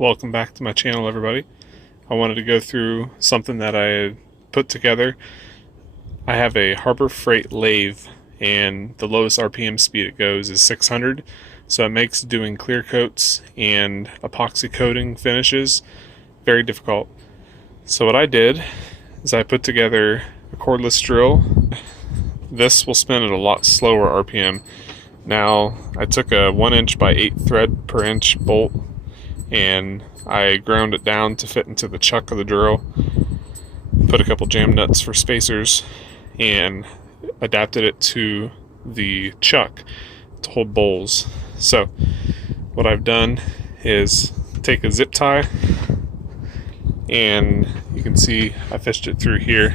Welcome back to my channel, everybody. I wanted to go through something that I put together. I have a Harbor Freight lathe, and the lowest RPM speed it goes is 600, so it makes doing clear coats and epoxy coating finishes very difficult. So what I did is I put together a cordless drill. This will spin at a lot slower RPM. Now, I took a 1" by 8 thread per inch bolt and I ground it down to fit into the chuck of the drill, put a couple jam nuts for spacers, and adapted it to the chuck to hold bowls. So what I've done is take a zip tie, and you can see I fished it through here,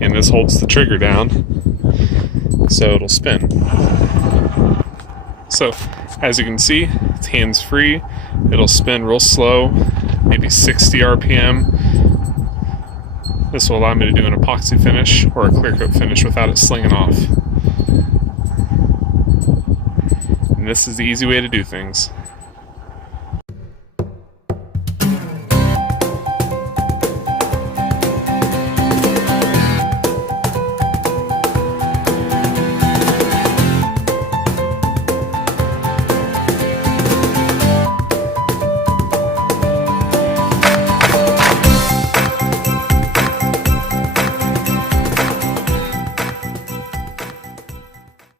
and this holds the trigger down so it'll spin. So as you can see, it's hands free. It'll spin real slow, maybe 60 RPM. This will allow me to do an epoxy finish or a clear coat finish without it slinging off. And this is the easy way to do things.